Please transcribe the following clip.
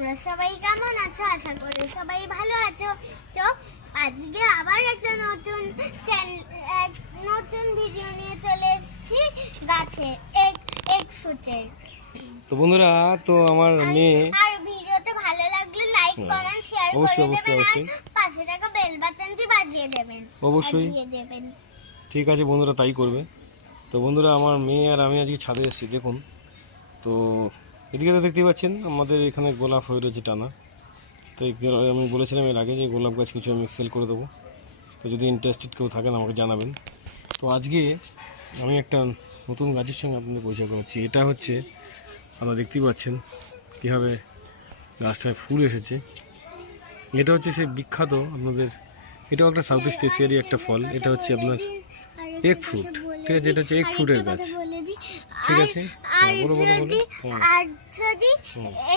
তোমরা সবাই কেমন আছো? আশা করি সবাই ভালো আছো। তো আজকে আবার একটা নতুন ভিডিও নিয়ে চলে এসেছি গাছে এক ফুটের। তো বন্ধুরা, তো আমার মেয়ে আর ভিডিওটা ভালো লাগলে লাইক কমেন্ট শেয়ার করে অবশ্যই দেবেন, অবশ্যই আর পাশে থাকা বেল বাটনটি বাজিয়ে দেবেন। অবশ্যই বাজিয়ে দেবেন। ঠিক আছে বন্ধুরা, তাই করবে। তো বন্ধুরা, আমার মেয়ে আর আমি আজকে ছাদে এসেছি, দেখুন। তো এদিকে তো দেখতে পাচ্ছেন আমাদের এখানে গোলাপ হয়ে রয়েছে টানা। তো আমি বলেছিলাম এর আগে যে গোলাপ গাছ কিছু আমি সেল করে দেবো। তো যদি ইন্টারেস্টেড কেউ থাকেন আমাকে জানাবেন। তো আজকে আমি একটা নতুন গাছের সঙ্গে আপনাদের পরিচয় করাচ্ছি। এটা হচ্ছে, আপনারা দেখতেই পাচ্ছেন কীভাবে গাছটায় ফুল এসেছে। এটা হচ্ছে সেই বিখ্যাত আপনাদের, এটাও একটা সাউথ ইস্ট এশিয়ারই একটা ফল। এটা হচ্ছে আপনার এক ফ্রুট, ঠিক আছে? এটা হচ্ছে এক ফ্রুটের গাছ, ঠিক আছে? আর বলো বলো বলো। যদি